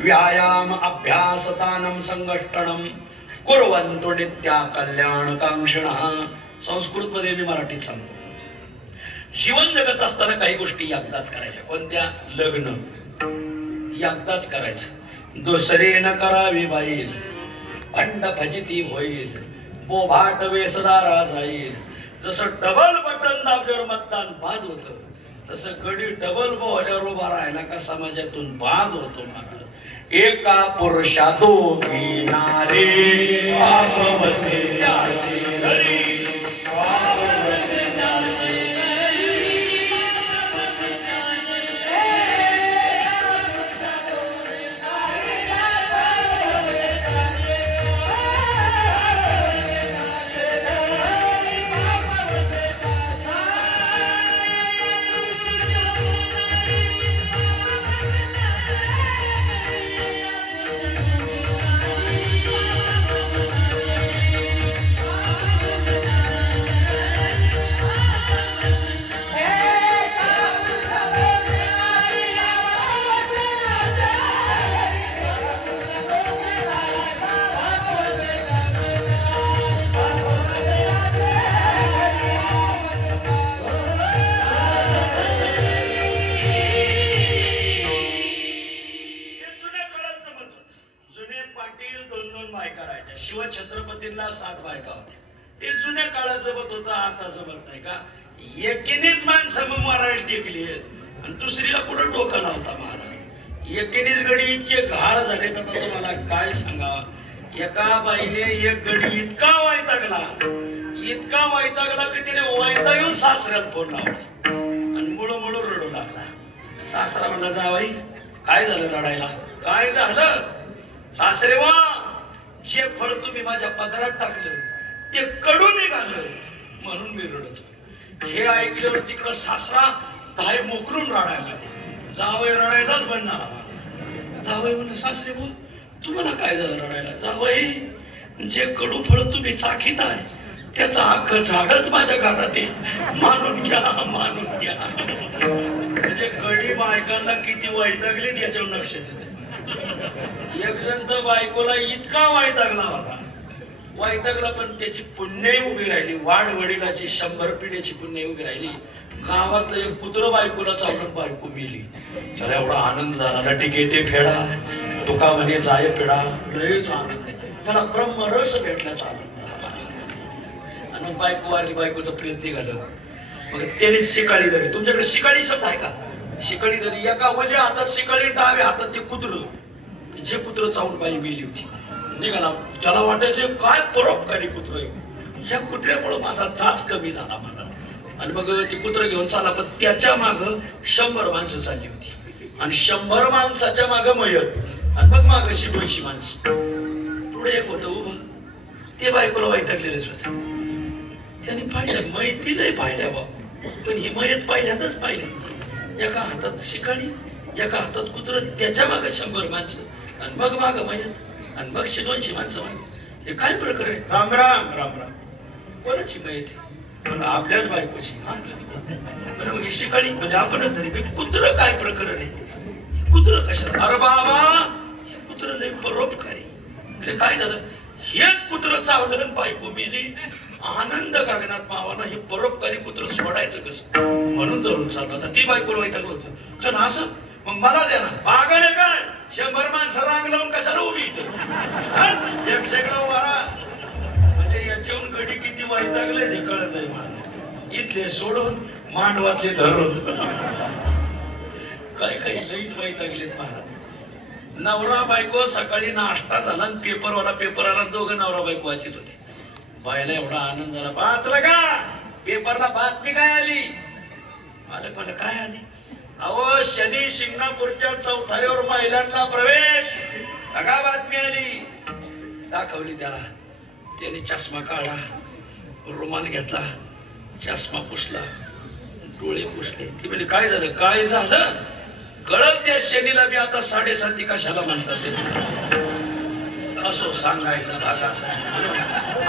व्यायाम अभ्यासतानं संगष्टणम कुर्वन्तु नित्या कल्याणकांक्षिणः. संस्कृत मध्ये मी मराठीत सांगतो. जीवन जगत असताना काही गोष्टी एकदाच करायच्या. कोणत्या? लग्न एकदाच करायचं, दुसरे न करावी बाईल, भंड फजिती होईल, बोभाट वेसदारा जाईल. जसं डबल बटन दाबल्यावर मतदान बाद होतं, तसं गडी डबल बोहल्यावर उभा राहिला का समाजातून बाद होतो. महाराज, एका पुरुषा दोघी नारी, पाप बसे त्याची घरी, पाप बसे त्याची घरी. शिवछत्रपतींना 7 बायका होत्या. ते जुन्या काळात जमत होतं, आता जमत नाही का? एकीनेच माणसं मारायला टेकली आणि दुसरीला कुठं डोकं लावता महाराज. एकीनेच गडी इतके घाळ झाले तर तुम्हाला काय सांगा. एका बाईने एक गडी इतका वैतागला की तिने वैतागून सासऱ्यात फोन लावला आणि मुळू रडू लागला. सासरा म्हणला, जावई काय झालं रडायला? काय झालं? सासरे वा, जे फळ तुम्ही माझ्या पदरात टाकलं ते कडू निघालं म्हणून मी रडतो. हे ऐकल्यावर तिकडं सासरा धाय मोकरून रडायला लागला. जावई रडायचाच बंद झाला. जावई म्हणलं, सासरे बोल, तुम्हाला काय झालं रडायला? जावई, जे कडू फळ तुम्ही चाखीत आहे त्याचा हक्क झाडच माझ्या घरात आहे, मानून घ्या. म्हणजे गडी बायकांना किती वैतागले याच्यावर लक्ष देते. एक जण तर बायकोला इतका वैतागला होता, पण त्याची पुण्य उभी राहिली. वाढ वडिलाची 100 पिढ्याची पुण्य उभी राहिली. गावात एक कुत्र बायकोला चावलं, बायको मेली. त्याला एवढा आनंद झाला. ठीक ते फेडा, तुका म्हणे जाय फेडा, लयच आनंद. त्याला ब्रह्मरस भेटल्याचा आनंद झाला. आणि बायको वारली, बायकोचं प्रेत निघालं. मग त्याने शिकाळी धरली. तुमच्याकडे शिकाळी शब्द आहे का? शिकाळी धरली. एका वजे हातात शिकाळी, डाव्या हातात ते कुत्र. जे कुत्र चावून बाई मेली होती. निघाला. त्याला वाटायचं काय परोपकारी कुत्र आहे, ह्या कुत्र्यामुळे माझा जाच कमी झाला मला. आणि मग ते कुत्र घेऊन चाला. पण त्याच्या माग 100 माणसं चालली होती आणि 100 माणसाच्या माग मयत आणि मग माग 180 माणसं. पुढे एक होतं उभं, ते बायकोला वैतागलेलंच होतं. त्याने पाहिलं, मयतीलाही पाहिल्या बा, पण ही मयत पहिल्यांदाच पाहिली. एका हातात शिकाळी, एका हातात कुत्र, त्याच्या मागे 100 माणसं आणि मग माग मयत आणि मग 100-200 माणसं मागे. हे काय प्रकार आहे? राम राम राम राम. कोणाची मयत? म्हणजे आपल्याच बायकोची. मग शिकाळी म्हणजे आपणच धरी. कुत्र काय प्रकरण आहे? कुत्र कशाला? अरे बाबा, हे कुत्र लय परोपकारी. म्हणजे काय झालं? हेच कुत्र चावलं, बायको मेली. आनंद गगनात मावाला. हे परोपकारी कुत्र सोडायचं कसं म्हणून धरून चाललं होता. ती बायकोला वैतागलं होतं. तर असं मग मला द्या ना. पागल काय? 100 माणसं रांग लावून कशाला उभी? 100 वारा. म्हणजे याच्याहून गडी किती वैतागले ते कळत आहे मला. इथले सोडून मांडवातले धरून काही लईच वैतागलेत महाराज. नवरा बायको सकाळी नाश्ता झाला आणि पेपरवाला पेपर आला. दोघं नवरा बायको वाचित होते. बायला एवढा आनंद झाला. वाचलं का? पेपरला बातमी काय आली? आले पण काय आली? अहो, शनी शिंगणापूरच्या चौथाऱ्यावर महिलांना प्रवेश. बघा बातमी आली. दाखवली त्याला. त्याने चष्मा काढला, रुमाल घेतला, चष्मा पुसला, डोळे पुसले. ती म्हणजे काय झालं? काय झालं कळत त्या शनीला बी आता 7:30 कशाला म्हणतात ते. असो सांगायचा भाग असा.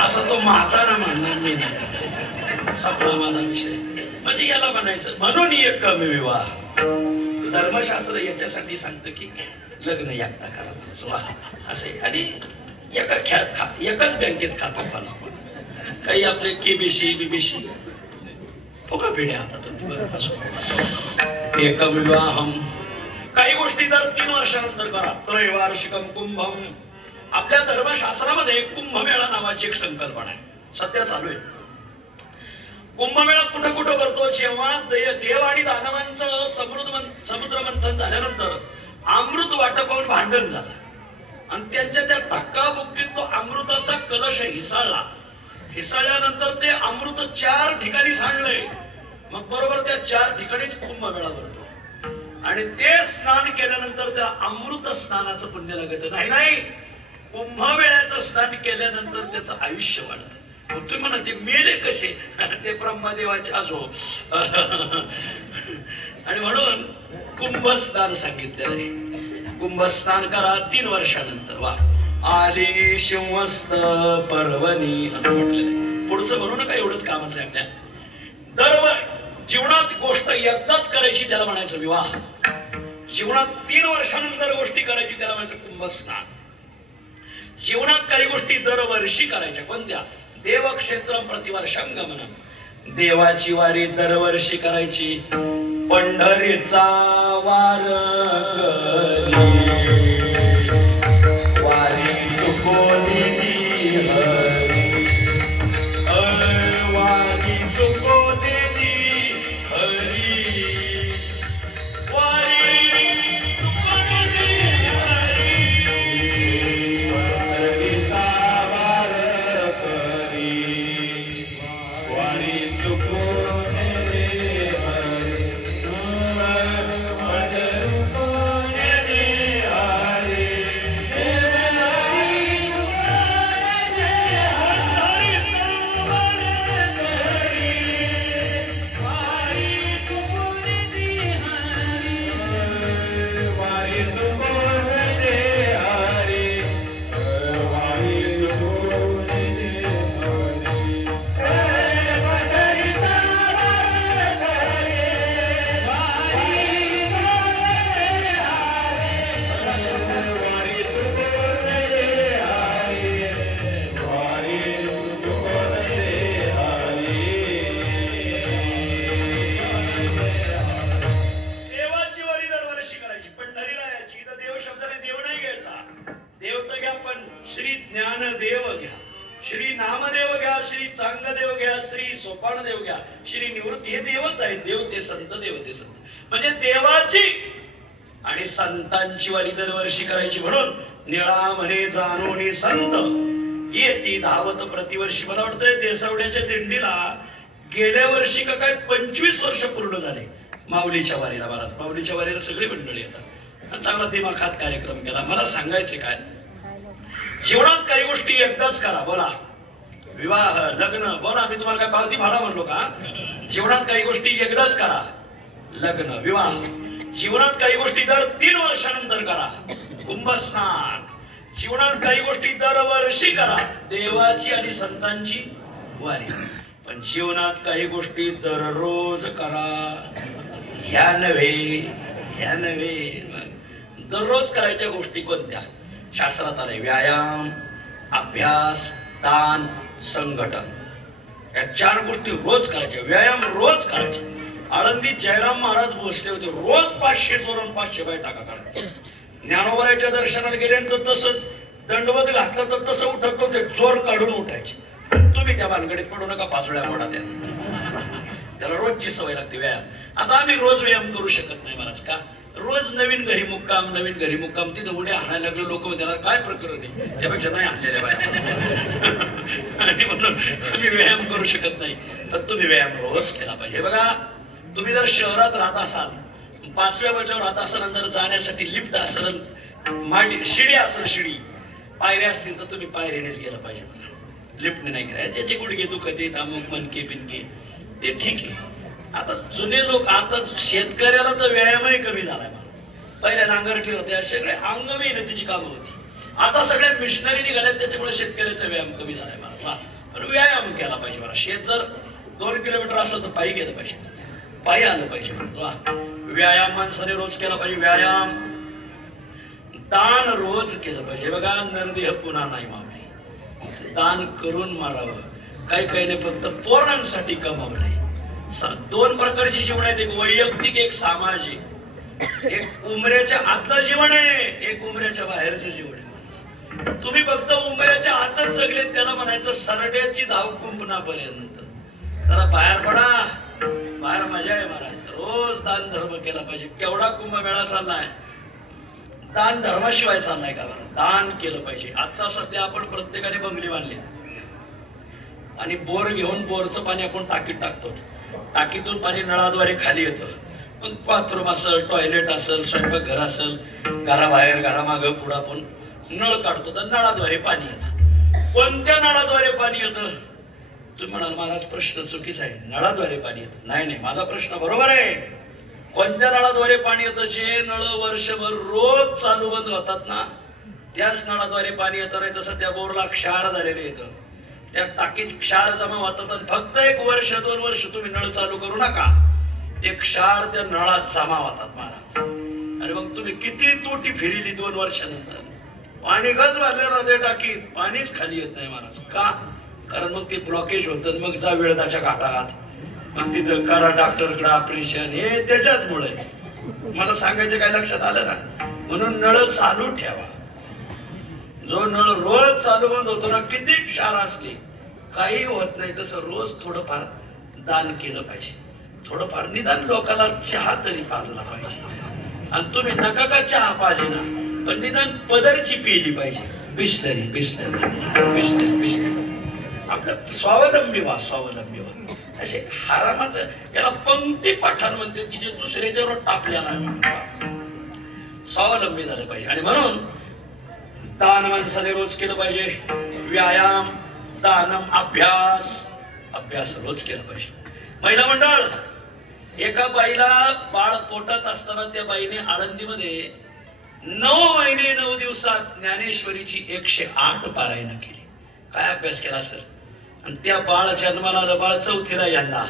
असं तो म्हातारा म्हणणार मी नाही. सपना माझा विषय. म्हणजे याला म्हणायचं म्हणून एक कमी विवाह. धर्मशास्त्र याच्यासाठी सांगतं की लग्न एकदा करा मला वा असे. आणि एकाच बँकेत खातं खोला आपण, काही आपले केबीसी बीबीसी फुका पिढ्या हातातून एकम विवाहम. काही गोष्टी जर 3 वर्षानंतर करा. त्रैवार्षिकम कुंभम. आपल्या धर्मशास्त्रामध्ये कुंभमेळा नावाची एक संकल्पना आहे, सध्या चालू आहे. कुंभमेळा कुठं कुठं भरतो? जेव्हा देव आणि दानवांचं समुद्र मंथन झाल्यानंतर अमृत वाटपावून भांडण झालं आणि त्यांच्या त्या धक्काबुक्कीत तो अमृताचा कलश हिसाळल्यानंतर ते अमृत 4 ठिकाणी सांडलंय. मग बरोबर त्या 4 ठिकाणीच कुंभमेळा भरतो आणि ते स्नान केल्यानंतर त्या अमृत स्नानाचं पुण्य लागत नाही. कुंभमेळ्याचं स्नान केल्यानंतर त्याचं आयुष्य वाढत. तुम्ही म्हणा ते मेले कसे? ते ब्रह्मदेवाचे असो. आणि म्हणून कुंभस्नान सांगितलेलं आहे. कुंभस्नान करा 3 वर्षानंतर. वा आली शिवस्त पर्वणी असं म्हटलेलं आहे. पुढचं म्हणू नका, एवढंच कामाचं आहे आपल्या. जीवनात गोष्ट एकदाच करायची त्याला म्हणायचं विवाह. जीवनात 3 वर्षानंतर गोष्टी करायची त्याला म्हणायचं कुंभस्नान. जीवनात काही गोष्टी दरवर्षी करायच्या. कोणत्या? देवक्षेत्र प्रतिवर्षांगमन. देवाची वारी दरवर्षी करायची. पंढरीचा वार वारी चुकोनी हरी, वारी चुकोनी हरी, वारी चुकोनी हरी, पंढरीचा वार वारी चुकोनी हरी, श्री नामदेव घ्या, श्री चांगदेव घ्या, श्री सोपानदेव घ्या, श्री निवृत्ती. हे देवच आहेत. देव ते संत, देव ते संत. म्हणजे देवाची आणि संतांची वारी दरवर्षी करायची. म्हणून निळा म्हणे जाणोनी संत येती धावत प्रतिवर्षी. मला वाटतंय देसवड्याच्या दिंडीला गेल्या वर्षी का काय 25 वर्ष पूर्ण झाले माऊलीच्या वारीला. महाराज माऊलीच्या वारीला सगळी मंडळी येतात. चांगला दिमाखात कार्यक्रम केला. मला सांगायचे काय, जीवनात काही गोष्टी एकदाच करा. बोला विवाह लग्न. बोला मी तुम्हाला काय पावती भाडा म्हणलो का? जीवनात काही गोष्टी एकदाच करा. लग्न विवाह. जीवनात काही गोष्टी दर 3 वर्षानंतर करा. कुंभस्नान. जीवनात काही गोष्टी दरवर्षी करा. देवाची आणि संतांची वारी. पण जीवनात काही गोष्टी दररोज करा. ह्या नव्हे दररोज करायच्या गोष्टी कोणत्या? शास्त्रात आले व्यायाम, अभ्यास, दान, संघटन. या 4 गोष्टी रोज करायच्या. व्यायाम रोज करायचे. आळंदीत जयराम महाराज बसले होते. रोज 500 जोरण 500 बाय टाका करायचे. ज्ञानोबाच्या दर्शनाला गेल्यानंतर तसं दंडवत घातलं तर तसं उठत होते. जोर काढून उठायचे. तुम्ही त्या भानगडीत पडू नका. पाचोळ्या पडा त्याला रोजची सवय लागते व्यायाम. आता आम्ही रोज व्यायाम करू शकत नाही महाराज. का? रोज नवीन घरी मुक्काम. तिथं उड्या हाणायला लागले लोक. त्याला काय प्रकरण आहे? त्यापेक्षा नाही आणलेल्या बाया. आणि म्हणून तुम्ही व्यायाम करू शकत नाही. तर तुम्ही व्यायाम रोज केला पाहिजे. बघा तुम्ही जर शहरात राहत असाल, 5व्या मजल्यावर राहत असाल, नंतर जाण्यासाठी लिफ्ट असेल, शिडी असेल, शिडी पायऱ्या असतील तर तुम्ही पायऱ्यानेच गेलं पाहिजे. लिफ्टने नाही गेला. त्याचे गुडघे दुखत येत, अमुक मनके पिनके ते ठीक आहे. आता जुने लोक, आता शेतकऱ्याला तर व्यायामही कमी झालाय. पहिल्या नांगरठी होत्या, सगळे अंग मेहनतीची कामं होती. आता सगळ्या मिशनरी निघाल्या, त्याच्यामुळे शेतकऱ्याचा व्यायाम कमी झालाय मला. पण व्यायाम केला पाहिजे मला. शेत जर 2 किलोमीटर असेल तर पायी गेलं पाहिजे, पायी आलं पाहिजे. व्यायाम माणसाने रोज केला पाहिजे. व्यायाम, दान रोज केलं पाहिजे. बघा, नरदेह पुन्हा नाही मावली, दान करून मारावं. काही काही नाही, फक्त पोरांसाठी कमावलंय. दोन प्रकारची जीवन आहेत, एक वैयक्तिक, एक सामाजिक. एक उमऱ्याच्या आतलं जीवन आहे, एक उमऱ्याच्या बाहेरचं जीवन आहे. तुम्ही फक्त उमऱ्याच्या आतच जगले, त्याला म्हणायचं सरड्याची धाव कुंपणापर्यंत. जरा बाहेर पडा, बाहेर मजा आहे महाराज. रोज दान धर्म केला पाहिजे. केवढा कुंभमेळा चाललाय, दान धर्माशिवाय चाललाय का बरं? दान केलं पाहिजे. आता सध्या आपण प्रत्येकाने बंगली बांधली आणि बोर घेऊन बोरचं पाणी आपण टाकीत टाकतो. टाकीतून पाणी नळाद्वारे खाली येतं. पण बाथरूम असेल, टॉयलेट असेल, स्वयंपाकघर असेल, घराबाहेर, घरामागं पुढं आपण नळ काढतो, तर नळाद्वारे पाणी येतं. कोणत्या नळाद्वारे पाणी येतं? तुम्ही म्हणाल महाराज प्रश्न चुकीचा आहे, नळाद्वारे पाणी येतं. नाही नाही, माझा प्रश्न बरोबर आहे. कोणत्या नळाद्वारे पाणी येतं? जे नळ वर्षभर रोज चालू बंद होतात ना, त्याच नळाद्वारे पाणी येतं. नाही तसं त्या बोरला क्षार झालेले येतं, त्या टाकीत क्षार जमा होतात. फक्त 1 वर्ष 2 वर्ष तुम्ही नळ चालू करू नका, ते क्षार त्या नळात जमा होतात महाराज. आणि मग तुम्ही किती तोटी फिरली 2 वर्षानंतर, पाणी गज भरले ना ते टाकीत, पाणीच खाली येत नाही महाराज. का? कारण मग ते ब्लॉकेज होतं. मग जा वेळदाच्या घाटात, मग तिथं करा डॉक्टरकडे ऑपरेशन, हे त्याच्याच मुळे. मला सांगायचं काय लक्षात आलं ना? म्हणून नळ चालू ठेवा. जो नळ रोज चालू बंद होतो ना, किती क्षार असले काही होत नाही. तसं रोज थोडंफार दान केलं पाहिजे. थोडंफार निदान लोकांना चहा तरी पाजला पाहिजे. आणि तुम्ही नका का चहा पाहिजे ना, पण निदान पदरची पिली पाहिजे. बिस्लरी बिस्लरी बिस्लरी बिस्लरी. आपल्या स्वावलंबी व्हा, स्वावलंबी व्हा. असे हरामाचं, याला पंक्ती पठाण म्हणते की जे दुसऱ्याच्यावर टापल्या नाही, स्वावलंबी झाले पाहिजे. आणि म्हणून दान माणसाने रोज केलं पाहिजे. व्यायाम, दानम, अभ्यास, अभ्यास रोज केला पाहिजे. महिला मंडळ, एका बाईला बाळ पोटात असताना त्या बाईने आळंदीमध्ये 9 महिने 9 दिवसात ज्ञानेश्वरीची 108 पारायण केली. काय अभ्यास केला सर? आणि त्या बाळ जन्माला आलं, बाळ 4थीला यंदा,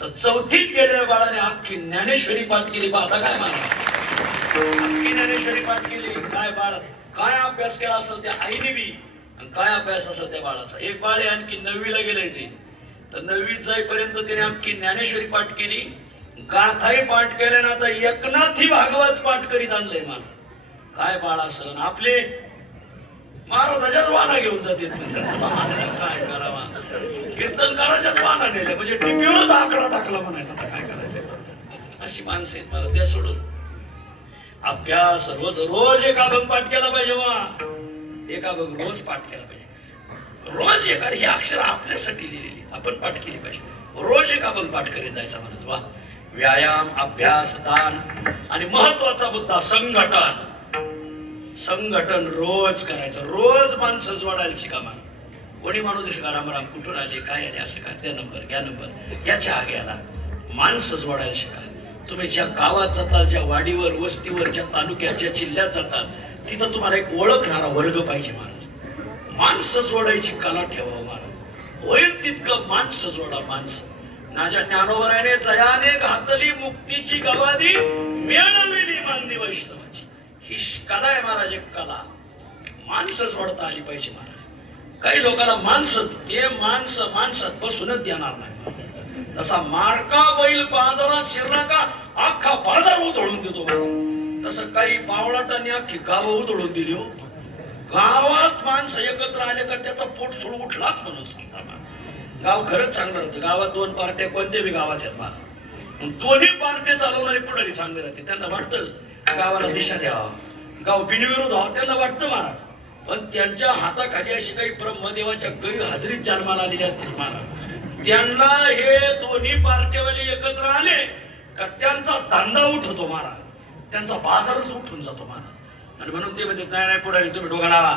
तर 4थीत गेलेल्या बाळाने अख्खी ज्ञानेश्वरी पाठ केली. आता काय म्हणा, अख्खी ज्ञानेश्वरी पाठ केली. काय बाळ काय अभ्यास केला असेल त्या आईने बी, आणि काय अभ्यास असेल त्या बाळाचा. एक बाळ आहे आणखी 9वीला गेलंय ते, तर 9वीत जाईपर्यंत त्याने अख्खी ज्ञानेश्वरी पाठ केली, गाथाही पाठ केल्या ना, आता एकनाथी भागवत पाठ करीत आणलंय मला. काय बाळ असेल. आपले महाराजाच्याच वाना घेऊन जाते, काय करावा, कीर्तनकाराच्याच वाना नेले, म्हणजे टिपीवरच आकडा टाकला म्हणायचा. आता काय करायचं? अशी माणसं आहेत मला. त्या सोडून अभ्यास रोज रोज एक अभंग पाठ केला पाहिजे. एक अभंग रोज पाठ केला पाहिजे. रोज एक, ही अक्षर आपल्यासाठी लिहिलेली, आपण पाठ केली पाहिजे. रोज एक अभंग पाठ करीत जायचा म्हणत. वा. व्यायाम, अभ्यास, दान, आणि महत्वाचा मुद्दा संघटन. संघटन रोज करायचं. रोज माणसं जोडायला शिका. कोणी माणूस दिसला, रामराम कुठून आले, काय आले, असं काय, द्या नंबर, घ्या नंबर, याच्या आगे आला. माणसं जोडायला शिका. तुम्ही ज्या गावात जातात, ज्या वाडीवर, वस्तीवर, ज्या तालुक्यात, ज्या जिल्ह्यात जातात, तिथं तुम्हाला एक ओळखणारा वर्ग पाहिजे महाराज. माणसं जोडायची कला ठेवा महाराज. होईल तितकं माणसं जोडा. माणसं माझ्या ज्ञानोबराने जयाने घातली मुक्तीची गवादी, मिळवलेली मानदी वैष्णवाची. ही कला आहे महाराज, एक कला. माणसं जोडता आली पाहिजे महाराज. काही लोकांना माणसं, ते माणसं माणसात बसूनच देणार नाही. तसा मारका बैल बाजारात शिरला का अख्खा बाजार उधळून देतो. तसं काही बावळाटांनी अख्खी गावं उधळून दिली. हो, गावात माणसं एकत्र आले का त्याचा पोट सोड उठलाच म्हणून सांगता. गाव खरंच चांगलं राहतं. गावात 2 पार्ट्या कोणत्या बी गावात आहेत मला, दोन्ही पार्ट्या चालवणारी पुढारी चांगले राहते. त्यांना वाटतं गावाला दिशा द्यावा, गाव बिनविरोध व्हावं, त्यांना वाटतं महाराज. पण त्यांच्या हाताखाली अशी काही ब्रह्मदेवाच्या गैरहजेरीत जन्माला आलेली असतील महाराज. त्यांना हे दोन्ही पार्ट्यावाले एकत्र आले का त्यांचा धंदा उठतो महाराज, त्यांचा बाजारच उठून जातो महाराज. आणि म्हणून ते म्हणते, नाही नाही पुढारी तुम्ही डोकं लावा,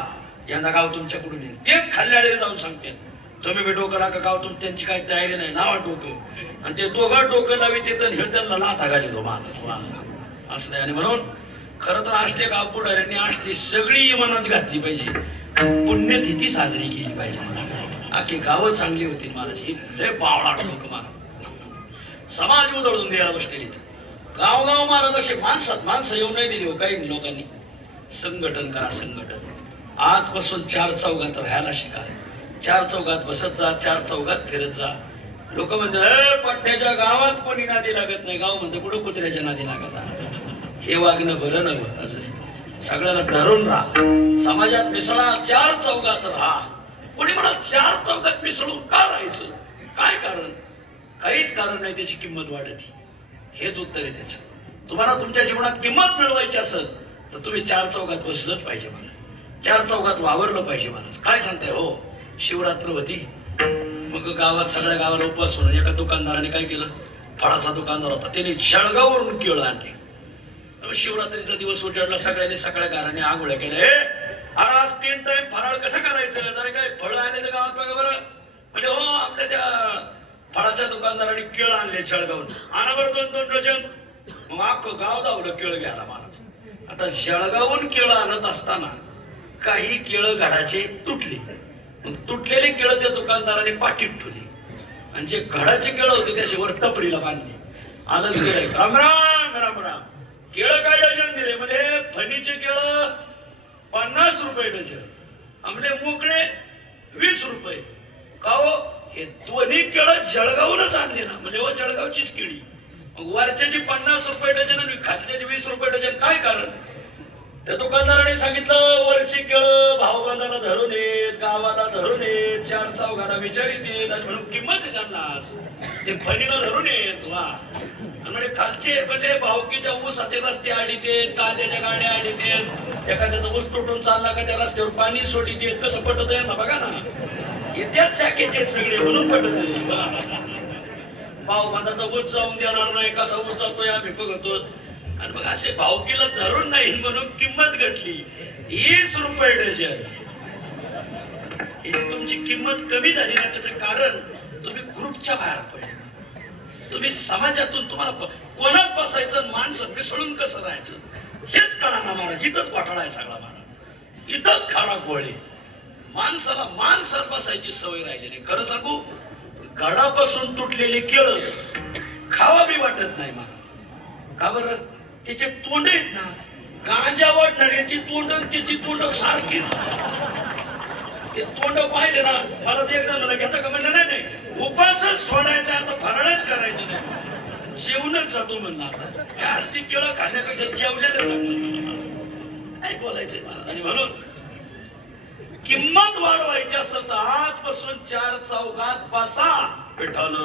यंदा गाव तुमच्याकडून येईल. तेच खाल्ल्याळे जाऊन सांगते, तुम्ही बी डोकं लागा, गाव त्यांची काही तयारी नाही, लावा डोकं. आणि ते दोघं डोकं लावी ते तर हे त्यांना लाथा घाली तो महाराज असं. आणि म्हणून खरं तर असले गाव पुढाऱ्यांनी असली सगळी इमानात घातली पाहिजे, पुण्यतिथी साजरी केली पाहिजे महाराज. अख्खी गावं चांगली होती महाराज. ही लय पावळा डोकं महाराज, समाज उधळून द्यायला बसलेली. गावगाव महाराज असे माणसात माणसं येऊ नाही दिली हो काही लोकांनी. संघटन करा, संघटन. आजपासून चार चौघात राहायला शिका. चार चौघात बसत जा, चार चौघात फिरत जा. लोक म्हणतात पट्ट्याच्या गावात कोणी नादी लागत नाही. गाव म्हणते कुठं कुत्र्याच्या नादी लागत आहे. हे वागणं बरं नवं. असं सगळ्याला धरून राहा, समाजात मिसळा, चार चौघात राहा. कोणी म्हणा चार चौघात मिसळून का राहायचं? काय कारण? काहीच कारण नाही. त्याची किंमत वाढती. हेच उत्तर आहे त्याचं. तुम्हाला तुमच्या जीवनात किंमत मिळवायची असेल तर तुम्ही चार चौघात बसलंच पाहिजे. मला चार चौघात वावरलं पाहिजे. मला काय सांगताय हो? शिवरात्र होती, मग गावात सगळ्या गावाला उपवास म्हणून एका दुकानदाराने काय केलं, फळाचा दुकानदार होता, त्याने जळगाववरून केळं आणले. शिवरात्रीचा दिवस उजाडला, सगळ्यांनी सगळ्या घराने आंघोळ्या केल्या. आज 3 टाइम फराळ कसं करायचं? अरे काय फळ आले तर गावात बघा बरं. म्हणजे हो, आपल्या त्या फळाच्या दुकानदाराने केळं आणले जळगावून. आणा बरं 2-2 डझन. मग अख्खं गाव धावलं केळं घ्यायला महाराज. आता जळगावून केळं आणत असताना काही केळं घडाचे तुटले. मग तुटलेले केळं त्या दुकानदाराने पाठीत ठेवली आणि जे घडाचे केळं होते त्याच्यावर टपरीला बांधले. आनंद केळं, राम राम राम राम. केळं काय डझन दिले? म्हणजे फणीचे केळं 50 रुपये डझन, आमले मोकळे 20 रुपये. का हो? हे दोन्ही केळं जळगावूनच आणले ना. म्हणजे हो, जळगावचीच केळी. मग वरच्याची 50 रुपये डझन आणि खालच्याची 20 रुपये डझन. काय कारण? त्या दुकानदाराने सांगितलं वरची केळं भावबंधाला धरून येत, गावाला धरून येत, चार चौघाला विचारित येत आणि म्हणून किंमत आहे त्यांना. ते फणीला धरून येत वा. म्हणजे खालचे म्हणजे भावकीच्या ऊसाचे रस्ते आडीत येत, कांद्याच्या गाड्या आडीत येत, एखाद्याचा ऊस तुटून चालला का त्या रस्त्यावर पाणी सोडित येत. कसं पटत आहे ना? बघा ना, हे त्याच शाखेचे आहेत सगळे, म्हणून पटत आहे. भावबांधाचा ऊस जाऊन देणार नाही, कसा ऊस जातोय आम्ही बघतो. आणि मग असे भावकीला धरून नाही म्हणून किंमत घटली 20 रुपये डझन. ही तुमची किंमत कमी झाली ना, त्याचं कारण तुम्ही ग्रुपच्या बाहेर पडले. तुम्ही समाजातून तुम्हाला कोणात बसायचं, माणसं मिसळून कसं राहायचं हेच कळा ना महाराज. इथंच घोटाळा आहे सगळा महाराज. इथंच खारा गोळे. माणसाला माणसात बसायची सवय राहिलेली. खरं सांगू, घडापासून तुटलेले केळं खावा बी वाटत नाही महाराज. का बरं? त्याचे तोंड आहेत ना, गांजा वाटणाऱ्याची तोंड त्याची तोंड सारखी. ते तोंड पाहिले ना, मला ते एकदा मला घेता का म्हणलं नाही, उपासच सोडायचा, आता फराळच करायचं नाही, जेवणच जातो म्हणलं. आता असली केळं खाण्यापेक्षा जेवलेलं चांगलं. काय बोलायचंय मला? आणि म्हणून किंमत वाढवायची असेल तर आजपासून चार चौघात बसा. विठ्ठल